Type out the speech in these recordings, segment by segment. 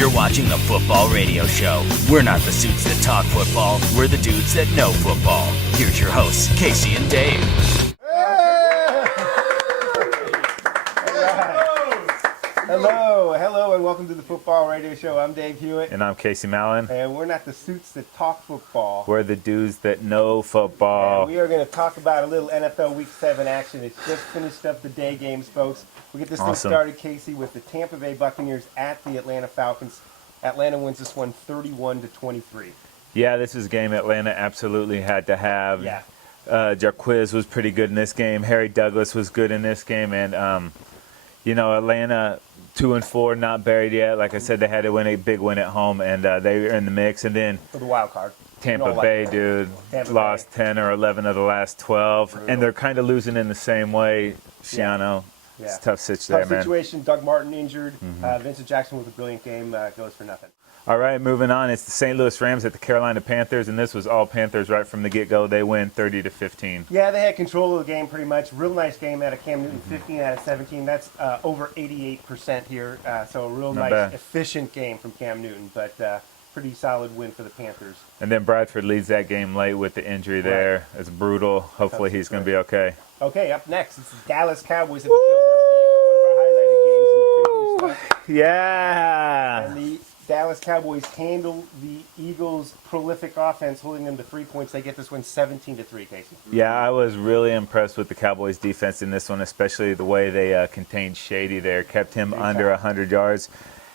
You're watching the Football Radio Show. We're not the suits that talk football. We're the dudes that know football. Here's your hosts, Casey and Dave. Hello, and welcome to the Football Radio Show. I'm Dave Hewitt. And I'm Casey Mallon. And we're not the suits that talk football. We're the dudes that know football. And we are going to talk about a little NFL Week 7 action. It's just finished up the day games, folks. We get this thing started, Casey, with the Tampa Bay Buccaneers at the Atlanta Falcons. Atlanta wins this one 31-23. Yeah, this is a game Atlanta absolutely had to have. Yeah. Jaguars was pretty good in this game. Harry Douglas was good in this game. And, Atlanta 2-4, not buried yet. Like I said, they had to win a big win at home, and they were in the mix. And then for the wild card. Tampa Bay, lost 10 or 11 of the last 12. Brutal. And they're kind of losing in the same way, Shiano. Yeah. It's a tough situation. Doug Martin injured. Vincent Jackson with a brilliant game goes for nothing. All right, moving on. It's the St. Louis Rams at the Carolina Panthers, and this was all Panthers right from the get-go. They win 30-15. Yeah, they had control of the game pretty much. Real nice game out of Cam Newton, 15 out of 17. That's over 88% here. So a real nice, efficient game from Cam Newton, but pretty solid win for the Panthers. And then Bradford leads that game late with the injury there. It's brutal. Hopefully he's going to be okay. Okay, up next, it's the Dallas Cowboys at the Philadelphia Eagles, one of our highlighted games in the previous time. Yeah. And the Dallas Cowboys handle the Eagles' prolific offense, holding them to 3 points. They get this one 17-3, Casey. Yeah, I was really impressed with the Cowboys' defense in this one, especially the way they contained Shady there, kept him under 100 yards,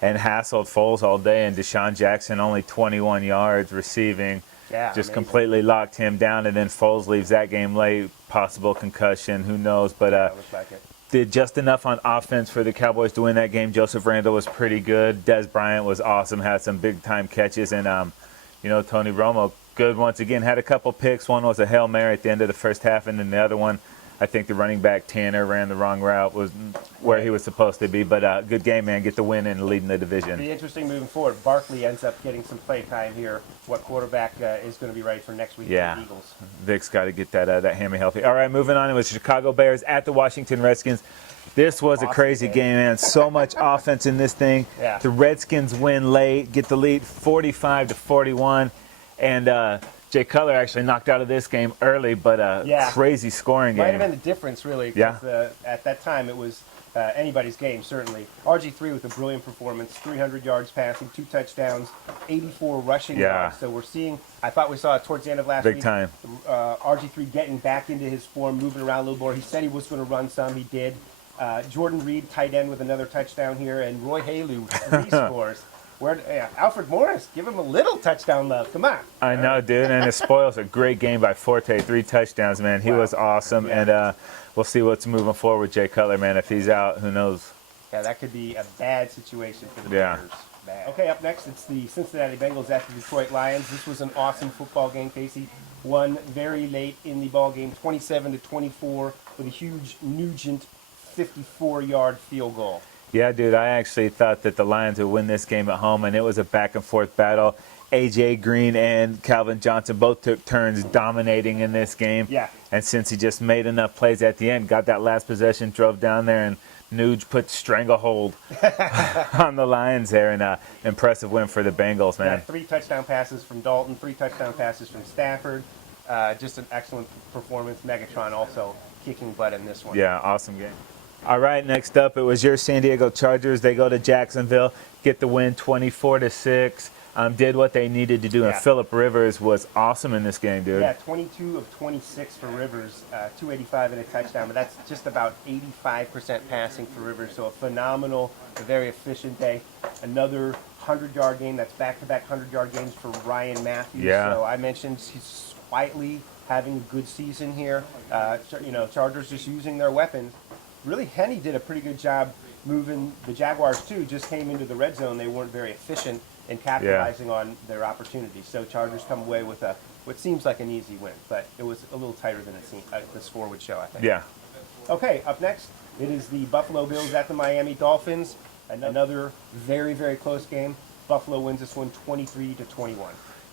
and hassled Foles all day. And Deshaun Jackson only 21 yards receiving, just completely locked him down. And then Foles leaves that game late, possible concussion, who knows? But looks like it. Did just enough on offense for the Cowboys to win that game. Joseph Randle was pretty good. Des Bryant was awesome, had some big-time catches. And, Tony Romo, good once again. Had a couple picks. One was a Hail Mary at the end of the first half, and then the other one, I think the running back Tanner ran the wrong route, was where he was supposed to be. But good game, man. Get the win and leading the division. It'll be interesting moving forward. Barkley ends up getting some play time here. What quarterback is going to be ready for next week for the Eagles? Vic's got to get that hammy healthy. All right, moving on. It was Chicago Bears at the Washington Redskins. This was a crazy game, man. So much offense in this thing. Yeah. The Redskins win late, get the lead 45-41. And Jay Cutler actually knocked out of this game early, but crazy scoring game. Might have been the difference, really, because at that time it was anybody's game, certainly. RG3 with a brilliant performance, 300 yards passing, 2 touchdowns, 84 rushing yards. So we're seeing, I thought we saw it towards the end of last week. Big time. RG3 getting back into his form, moving around a little more. He said he was going to run some. He did. Jordan Reed, tight end, with another touchdown here, and Roy Halu, 3 scores. Alfred Morris, give him a little touchdown love. Come on. I know, dude. And it spoils a great game by Forte. 3 touchdowns, man. He was awesome. Yeah. And we'll see what's moving forward with Jay Cutler, man. If he's out, who knows? Yeah, that could be a bad situation for the Bears. Bad. Okay, up next, it's the Cincinnati Bengals at the Detroit Lions. This was an awesome football game, Casey. Won very late in the ball game, 27-24, with a huge Nugent 54-yard field goal. Yeah, dude, I actually thought that the Lions would win this game at home, and it was a back-and-forth battle. A.J. Green and Calvin Johnson both took turns dominating in this game. Yeah. And since he just made enough plays at the end, got that last possession, drove down there, and Nuge put stranglehold on the Lions there. And impressive win for the Bengals, man. Yeah, 3 touchdown passes from Dalton, 3 touchdown passes from Stafford. Just an excellent performance. Megatron also kicking butt in this one. Yeah, awesome game. All right, next up, it was your San Diego Chargers. They go to Jacksonville, get the win 24-6. Did what they needed to do, and Phillip Rivers was awesome in this game, dude. Yeah, 22 of 26 for Rivers, 285 and a touchdown, but that's just about 85% passing for Rivers, so a phenomenal, very efficient day. Another 100-yard game. That's back-to-back 100-yard games for Ryan Matthews. Yeah. So I mentioned he's quietly having a good season here. Chargers just using their weapons. Really, Henne did a pretty good job moving. The Jaguars, too, just came into the red zone. They weren't very efficient in capitalizing on their opportunities. So Chargers come away with what seems like an easy win, but it was a little tighter than the score would show, I think. Yeah. Okay, up next, it is the Buffalo Bills at the Miami Dolphins. Another very, very close game. Buffalo wins this one 23-21.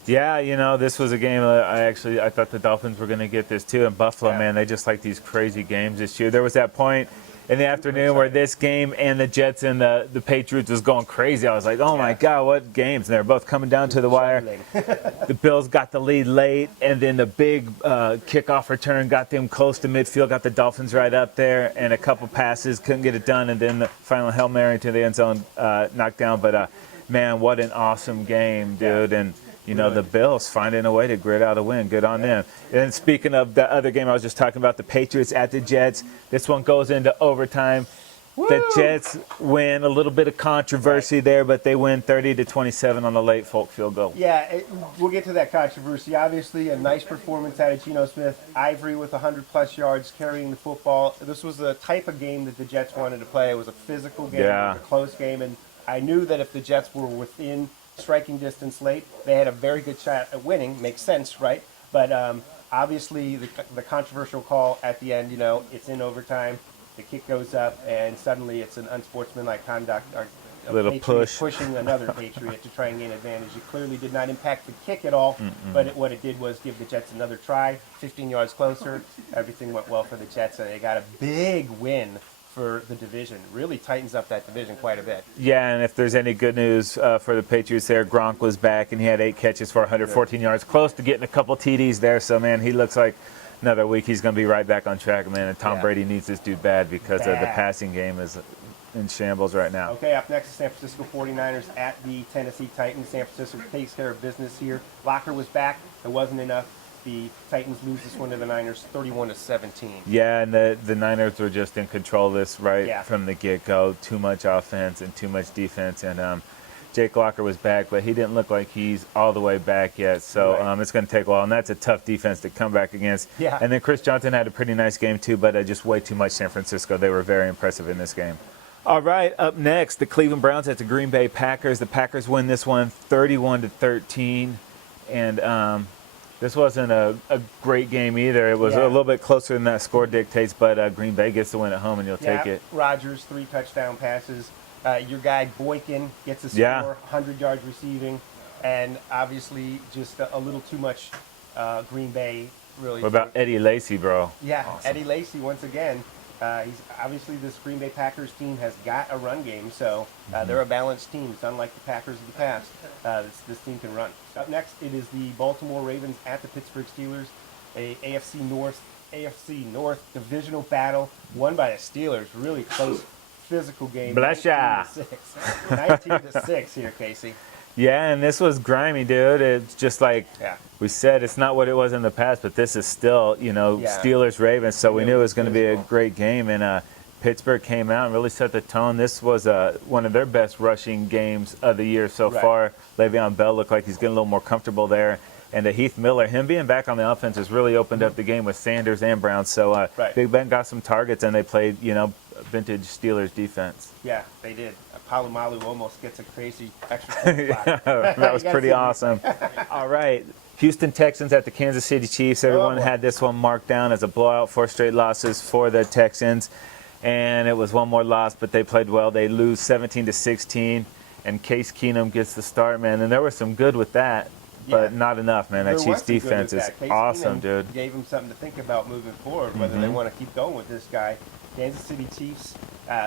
Yeah, this was a game I thought the Dolphins were going to get this too. And Buffalo, man, they just like these crazy games this year. There was that point in the afternoon where this game and the Jets and the Patriots was going crazy. I was like, oh, my God, what games. And they're both coming down to the wire. The Bills got the lead late, and then the big kickoff return got them close to midfield, got the Dolphins right up there, and a couple passes, couldn't get it done, and then the final Hail Mary to the end zone knocked down. But, man, what an awesome game, dude. And the Bills finding a way to grit out a win. Good on them. And speaking of the other game I was just talking about, the Patriots at the Jets, this one goes into overtime. Woo! The Jets win. A little bit of controversy there, but they win 30-27 on the late Folk field goal. Yeah, we'll get to that controversy. Obviously, a nice performance out of Geno Smith. Ivory with 100-plus yards carrying the football. This was the type of game that the Jets wanted to play. It was a physical game. It was a close game, and I knew that if the Jets were within striking distance late, they had a very good shot at winning. Makes sense, right? But obviously, the controversial call at the end, it's in overtime. The kick goes up, and suddenly it's an unsportsmanlike conduct. A little Patriot push. Pushing another Patriot to try and gain advantage. It clearly did not impact the kick at all, but what it did was give the Jets another try, 15 yards closer. Everything went well for the Jets, and they got a big win for the division. Really tightens up that division quite a bit. Yeah, and if there's any good news for the Patriots there, Gronk was back, and he had 8 catches for 114 yards, close to getting a couple TDs there. So, man, he looks like another week he's going to be right back on track, man. And Tom Brady needs this dude bad because the passing game is in shambles right now. Okay, up next is San Francisco 49ers at the Tennessee Titans. San Francisco takes care of business here. Locker was back. It wasn't enough. The Titans lose this one to the Niners 31-17. Yeah, and the Niners were just in control of this from the get-go. Too much offense and too much defense. And Jake Locker was back, but he didn't look like he's all the way back yet. So it's going to take a while, and that's a tough defense to come back against. Yeah. And then Chris Johnson had a pretty nice game too, but just way too much San Francisco. They were very impressive in this game. All right, up next, the Cleveland Browns at the Green Bay Packers. The Packers win this one 31-13, and this wasn't a great game either. It was a little bit closer than that score dictates, but Green Bay gets the win at home, and you'll take it. Rodgers, 3 touchdown passes. Your guy Boykin gets a score, 100 yards receiving, and obviously just a little too much Green Bay really. What about Eddie Lacy, bro? Yeah, awesome. Eddie Lacy once again. He's obviously this Green Bay Packers team has got a run game, so they're a balanced team. It's unlike the Packers of the past. This team can run. Up next, it is the Baltimore Ravens at the Pittsburgh Steelers, a AFC North divisional battle won by the Steelers. Really close, physical game. Bless ya. 19-6 here, Casey. Yeah, and this was grimy, dude. It's just like we said, it's not what it was in the past, but this is still, Steelers-Ravens, so we knew it was going to be a great game. And Pittsburgh came out and really set the tone. This was one of their best rushing games of the year so far. Le'Veon Bell looked like he's getting a little more comfortable there. And Heath Miller, him being back on the offense has really opened up the game with Sanders and Brown. So Big Ben got some targets, and they played, vintage Steelers defense. Yeah, they did. Palomalu almost gets a crazy extra yeah, that was pretty awesome. All right. Houston Texans at the Kansas City Chiefs. Everyone had this one marked down as a blowout, 4 straight losses for the Texans. And it was one more loss, but they played well. They lose 17-16, and Case Keenum gets the start, man. And there was some good with that, but not enough, man. That Chiefs defense is awesome, dude. Gave them something to think about moving forward, whether they want to keep going with this guy. Kansas City Chiefs,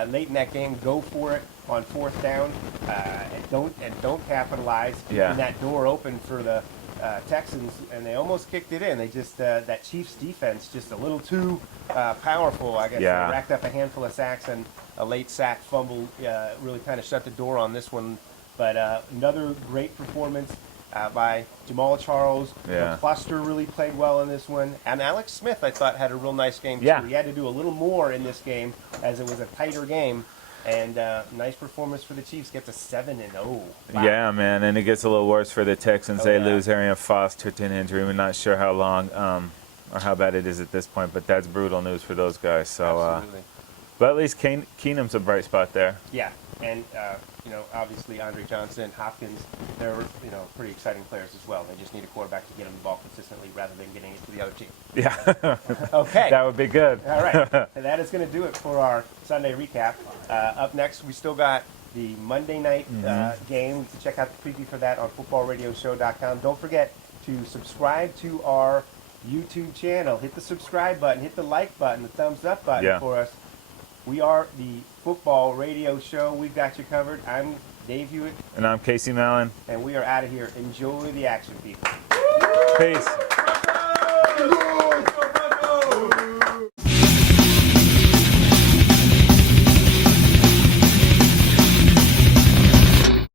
late in that game, go for it on 4th down, and don't capitalize. Yeah. And that door open for the Texans, and they almost kicked it in. They just that Chiefs defense just a little too powerful. I guess they racked up a handful of sacks, and a late sack fumble really kind of shut the door on this one. But another great performance by Jamal Charles. The cluster really played well in this one. And Alex Smith, I thought, had a real nice game, too. He had to do a little more in this game as it was a tighter game. And nice performance for the Chiefs. Gets a 7-0. Wow. Yeah, man. And it gets a little worse for the Texans. They lose Arian Foster to an injury. We're not sure how long or how bad it is at this point, but that's brutal news for those guys. So, absolutely. But at least Keenum's a bright spot there. Yeah. And, obviously Andre Johnson, Hopkins, they're, pretty exciting players as well. They just need a quarterback to get them the ball consistently rather than getting it to the other team. Yeah. Okay. That would be good. All right. And that is going to do it for our Sunday recap. Up next, we still got the Monday night game. You can check out the preview for that on footballradioshow.com. Don't forget to subscribe to our YouTube channel. Hit the subscribe button, hit the like button, the thumbs up button for us. We are the football radio show. We've got you covered. I'm Dave Hewitt. And I'm Casey Mallon. And we are out of here. Enjoy the action, people. Peace.